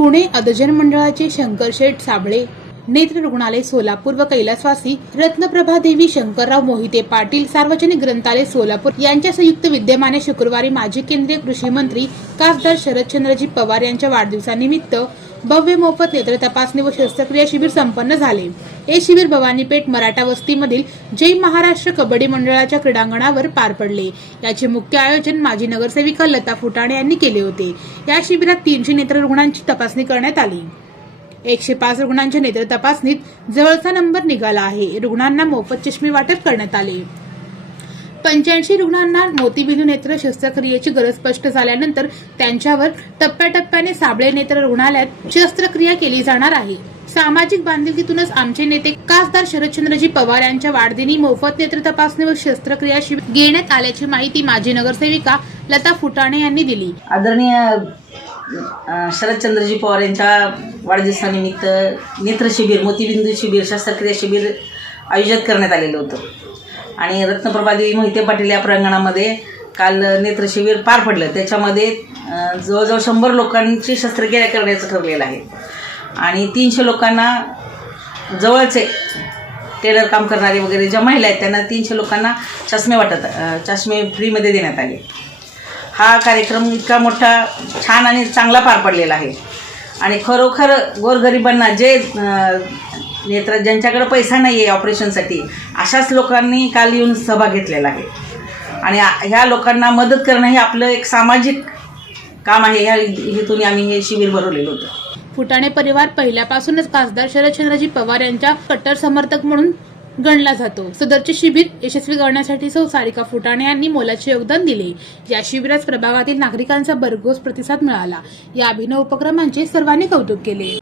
पुणे अधजन मंडळाचे शंकरशेठ साबळे नेत्र रुग्णालय सोलापूर व कैलासवासी रत्नप्रभा देवी शंकरराव मोहिते पाटील सार्वजनिक ग्रंथालय सोलापूर यांच्या संयुक्त विद्यमाने शुक्रवारी माजी केंद्रीय कृषी मंत्री खासदार शरदचंद्रजी पवार यांच्या वाढदिवसानिमित्त भव्य मोफत नेत्र तपासणी व शस्त्रक्रिया शिबिर संपन्न झाले. हे शिबिर भवानीपेठ मराठा वस्तीमधील जय महाराष्ट्र कबड्डी मंडळाच्या क्रीडांगणावर पार पडले. याचे मुख्य आयोजन माजी नगरसेविका लता फुटाणे यांनी केले होते. या शिबिरात तीनशे नेत्र रुग्णांची तपासणी करण्यात आली. एकशे पाच रुग्णांच्या नेत्र तपासणीत जवळचा नंबर निघाला आहे. रुग्णांना मोफत चष्मे वाटप करण्यात आले. पंच्याऐंशी रुग्णांना मोतीबिंदू नेत्र शस्त्रक्रियेची गरज स्पष्ट झाल्यानंतर त्यांच्यावर टप्प्याटप्प्याने साबळे नेत्र रुग्णालयात शस्त्रक्रिया केली जाणार आहे. सामाजिक बांधिलकीतूनच आमचे नेते खासदार शरदचंद्रजी पवार यांच्या वाढदिनी मोफत नेत्र तपासणी व शस्त्रक्रिया शिबिर घेण्यात आल्याची माहिती माजी नगरसेविका लता फुटाणे यांनी दिली. आदरणीय शरदचंद्रजी पवार यांच्या वाढदिवसानिमित्त नेत्र शिबिर मोतीबिंदू शिबिर शस्त्रक्रिया शिबिर आयोजित करण्यात आलेलं होतं. आणि रत्नप्रभादेवी मोहिते पाटील या प्रांगणामध्ये काल नेत्रशिबिर पार पडलं. त्याच्यामध्ये जवळजवळ शंभर लोकांची शस्त्रक्रिया करण्याचं ठरलेलं आहे. आणि तीनशे लोकांना जवळचे टेलर काम करणारे वगैरे ज्या महिला आहेत त्यांना तीनशे लोकांना चष्मे वाटत चष्मे फ्रीमध्ये देण्यात आले. हा कार्यक्रम इतका मोठा छान आणि चांगला पार पडलेला आहे. आणि खरोखर गोरगरिबांना जे नेत्र ज्यांच्याकडे पैसा नाही आहे ऑपरेशनसाठी अशाच लोकांनी काल येऊन सहभाग घेतलेला आहे. आणि ह्या लोकांना मदत करणं हे आपलं एक सामाजिक काम आहे. ह्या हेतून आम्ही हे शिबिर भरवलेलं होतं. फुटाणे परिवार पहिल्यापासूनच खासदार शरदचंद्रजी पवार यांच्या कट्टर समर्थक म्हणून गणला जातो. सदरचे शिबिर यशस्वी करण्यासाठी सौ सारिका फुटाणे यांनी मोलाचे योगदान दिले. या शिबिरात प्रभागातील नागरिकांचा भरघोस प्रतिसाद मिळाला. या अभिनव उपक्रमांचे सर्वांनी कौतुक केले.